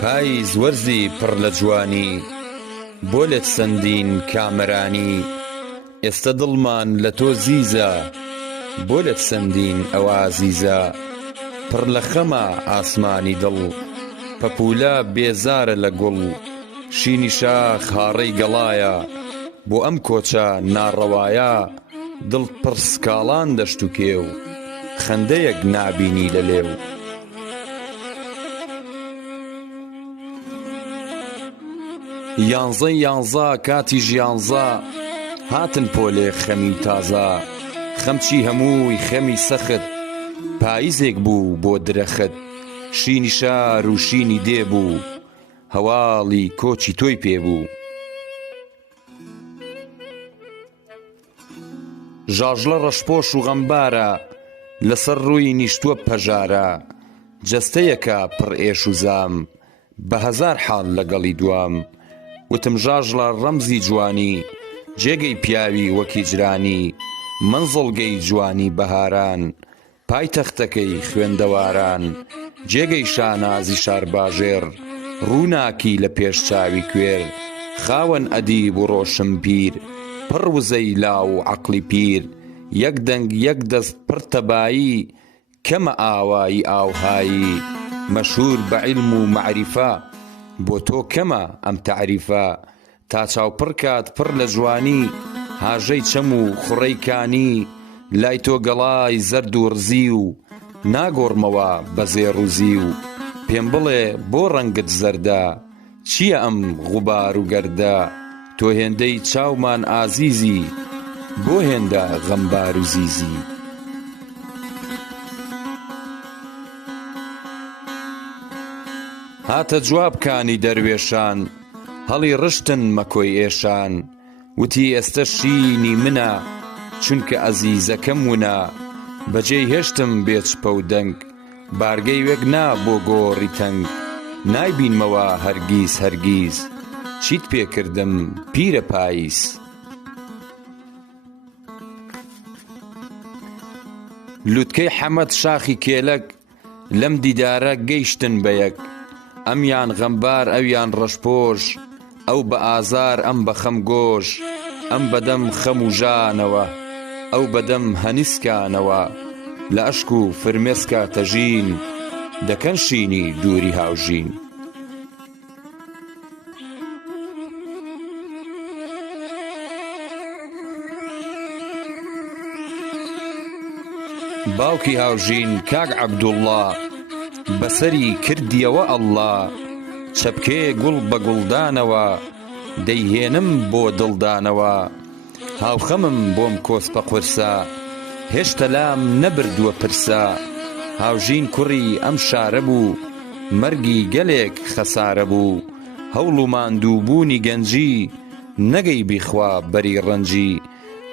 پاییز وەرزی پڕ لە جوانی بۆ لێت سەندین کامەرانی ئێستا دڵمان لە تۆ زیزە بۆ لێت سەندین ئەوە زیزە پڕ لە خەمە ئاسمانی دڵ پەپولە بێزارە لە گوڵ شینی شاخ هاڕەی گەڵایە بۆ ئەم کۆچە ناڕەوایە دڵ پڕ سکاڵان دەشت و کێو خەندەیەک نابینی لە لێو یانزەی یانزە کاتی ژیانزە هاتن پۆلێ خەمی تازە خەمچی هەمووی خەمی سەخت پاییزێک بوو بۆ درەخت شینی شار و شینی دێبوو هەواڵی کۆچی تۆی پێبوو ژاژلە ڕەشپۆش و غەمبارە لەسەر ڕووی نیشتووە پەژارە جەستەیەکە پڕ ئێش و زام بە هەزار حاڵ لەگەڵی دوام وتم ژاژلە ڕەمزی جوانی جێگەی پیاوی وەکی جرانی منزڵگەی جوانی بەهاران پایتەختەکەی خوێندەواران جێگەی شانازی شارباژێر ڕووناکی لە پێش چاوی کوێر خاوەن ئەدیب و ڕۆشن پیر پڕ وزەی لاو و عەقڵی پیر یەک دەنگ یەک دەست پڕ تەبایی کەمە ئاوایی ئاوهایی مەشهور بە عیلم و مەعریفە بۆ تۆ کەمە ئەم تەعریفە تا چاوپڕ کات پڕ لە جوانی هاژەی چەم و خوڕەی کانی لای تۆ گەڵای زەرد و ڕزی و ناگۆڕمەوە بە زێڕوزی و پێم بڵێ بۆ ڕەنگت زەردە چییە ئەم غوبار و گەردە تۆ هێندەی چاومان ئازیزی بۆ هێندە غەمبار و زیزی هاتە جوابکانی دەروێشان هەڵی ڕشتن مەکۆی ئێشان وتی ئێستە شینی منە چونکە ئەزیزەکەم وونە بەجێی هێشتم بێچپە و دەنگ بارگەی وێک نا بۆ گۆڕی تەنگ نایبینمەوە هەرگیز هەرگیز چیت پێکردم پیرە پاییز لوتکەی حەمەد شاخی کێلەک لەم دیدارە گەیشتن بە یەک ئەمیان غەمبار ئەویان ڕەشپۆش ئەو بە ئازار ئەم بە خەمگۆش ئەم بەدەم خەم و ژانەوە ئەو بەدەم هەنیسکانەوە لە ئەشک و فرمێسکە تەژین دەکەن شینی دووری هاوژین باوکی هاوژین کاک عەبدوڵڵا بەسەری کردیەوە ئەڵڵا چەپکێ گوڵ بە گوڵدانەوە دەیهێنم بۆ دڵدانەوە هاوخەمم بۆم کۆسپە قورسە هێشتا لام نەبردووە پرسە هاوژین کوڕی ئەم شارە بوو مەرگی گەلێک خەسارە بوو هەوڵ و ماندووبوونی گەنجی نەگەی بیخوا بەری ڕەنجی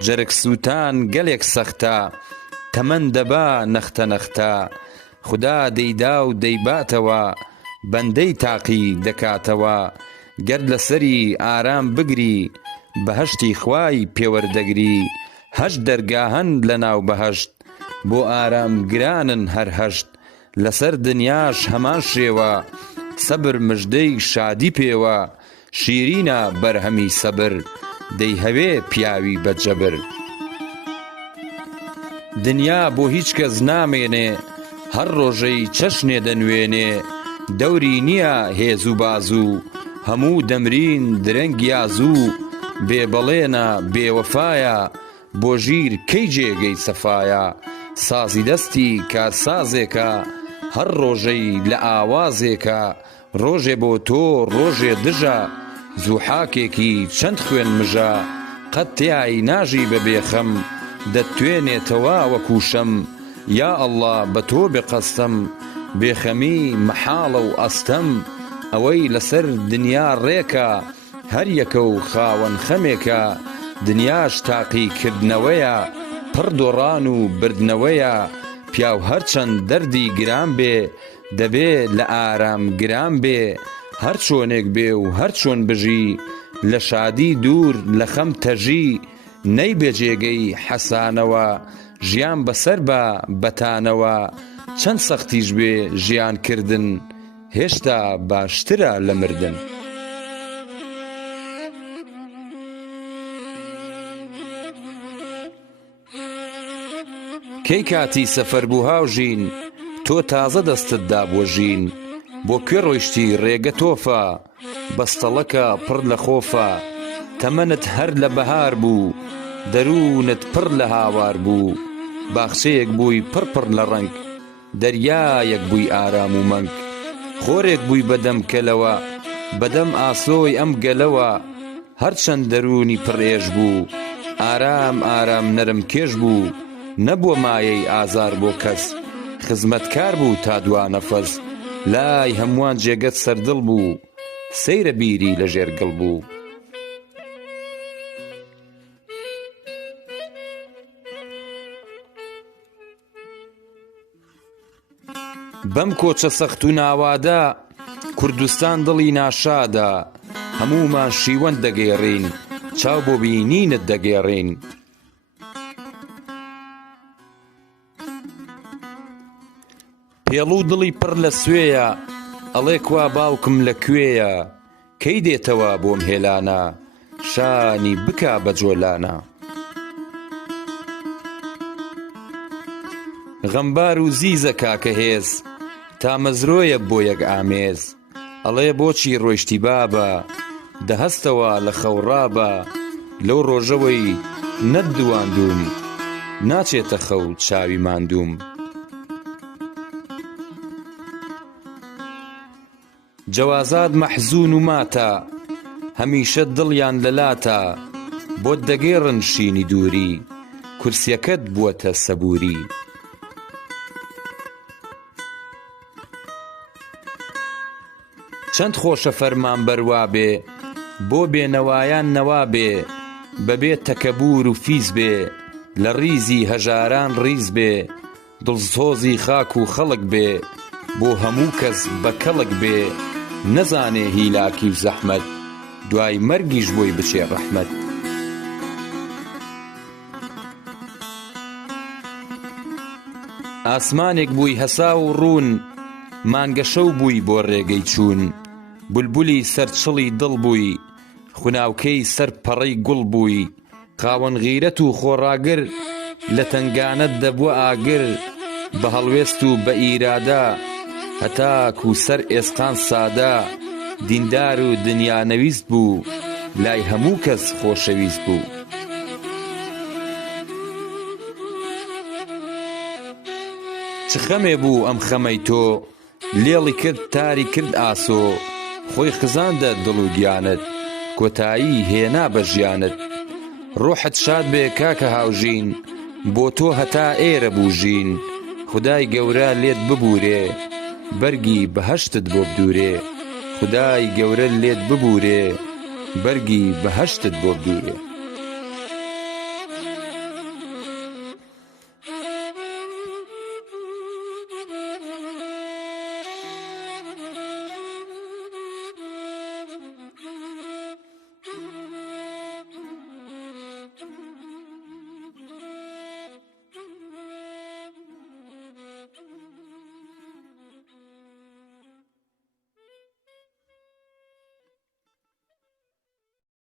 جەرگ سووتان گەلێک سەختە تەمەن دەبا نەختە نەختە خودا دەیدا و دەیباتەوە بەندەی تاقی دەکاتەوە گەر لەسەری ئارام بگری بەهەشتی خوای پێوەردەگری هەشت دەرگاهەن لە ناو بەهەشت بۆ ئارام گرانن هەر هەشت لەسەر دنیاش هەمان شێوە سەبر مژدەی شادی پێوە شیرینە بەرهەمی سەبر دەیهەوێ پیاوی بەجەبر دنیا بۆ هیچ کەس نامێنێ هەر ڕۆژەی چەشنێ دەنوێنێ دەوری نییە هێز و بازوو هەموو دەمرین درەنگ یازوو بێبەڵێنە بێوەفایە بۆ ژیر کەی جێگەی سەفایە سازی دەستی کارسازێکە هەر ڕۆژەی لە ئاوازێکە ڕۆژێ بۆ تۆ ڕۆژێ دژە زوحاکێکی چەند خوێن مژە قەت تیایی ناژی بە بێخەم دەتوێنێتەوە وەکوشەم یا ئەڵڵا بە تۆ بێقەستەم بێخەمی مەحاڵە و ئەستەم ئەوەی لەسەر دنیا ڕێکە هەر یەکە و خاوەن خەمێکە دنیاش تاقی کردنەوەیە پڕ دۆڕان و بردنەوەیە پیاو هەرچەند دەردی گران بێ دەبێ لە ئارام گران بێ هەر چۆنێک بێ و هەر چۆن بژی لە شادی دوور لە خەم تەژی نەی بێجێگەی حەسانەوە ژیان بەسەر بە بەتانەوە چەند سەختیش بێ ژیان کردن هێشتا باشترە لە مردن. کەی کاتی سەفەر بوو هاوژین، تۆ تازە دەستت دابوەژین، بۆ کوێ ڕۆیشتی ڕێگە تۆفە، بەستەڵەکە پڕ لە خۆفە، تەمەنت هەر لە بەهار بوو، دەروونت پڕ لە هاوار بوو، باخچەیەک بووی پڕ لە ڕەنگ، دەریایەک بووی ئارام و مەنگ، خۆرێک بووی بەدەم کەلەوە، بەدەم ئاسۆی ئەم گەلەوە، هەرچەند دەرونی پڕێژ بوو، ئارام ئارام نەرم کێش بوو، نەبووە مایەی ئازار بۆ کەس، خزمەتکار بوو تا دوا نەفەس، لای هەمووان جێگەت سەردڵ بوو، سەیرە بیری لە ژێرگەڵ بوو. بەم کۆچە سەخت و ناوادە، کوردستان دڵی ناشادە، هەموومان شیوەند دەگێڕین، چاو بۆ بینینت دەگێڕین. پێڵوو دڵی پڕ لە سوێیە، ئەڵێ کوا باوکم لەکوێیە، کەی دێتەوە بۆم هێلانە، شانی بکا بە جۆلانە. غەمبار و زیزە کاکە هێز، تا مەزرۆیە بۆ یەک ئامێز، ئەڵێ بۆچی ڕۆیشتی بابە، دەهەستەوە لە خەوڕابە، لەو ڕۆژەوەی نەتدواندوم، ناچێتە خەو چاوی ماندوم. جەوازات مەحزوون و ماتە، هەمیشە دڵیان لەلاتە، بۆت دەگێڕن شینی دووری، کورسیەکەت بووەتە سەبووری. چەند خۆشە فەرمانبەر وابێ، بۆ بێنەوایان نەوابێ، بەبێ تەکەبور و فیز بێ، لە ڕیزی هەژاران ڕیز بێ، دڵسۆزی خاک و خەڵک بێ، بۆ هەموو کەس بە کەڵک بێ، نەزانێ هیلاکی و زەحمەت، دوای مەرگیش بۆی بچێ ڕەحمەت. ئاسمانێک بووی هەسا و ڕوون، مانگە شەو بووی بۆ ڕێگەی چوون، بولبولی سەرچڵی دڵ بووی، خوناوکەی سەر پەڕەی گوڵ بووی، خاوەن غیرەت و خۆڕاگر، لە تەنگانەت دەبووە ئاگر، بە هەڵوێست و بە ئیرادە، هەتاک و سەر ئێسقان سادە، دیندار و دنیانەویست بوو، لای هەموو کەس خۆشەویست بوو. چ خەمێ بوو ئەم خەمەی تۆ، لێڵی کرد تاری کرد ئاسۆ، خۆی خزاندە دڵ و گیانت، کۆتایی هێنا بە ژیانت. ڕۆحت شاد بێ کاکە هاوژین، بۆ تۆ هەتا ئێرە بوژین، خودای گەورە لێت ببورێ، بەرگی بەهەشتت بۆ بدورێ، خودای گەورە لێت ببورێ، بەرگی بەهەشتت بۆ بدورێ.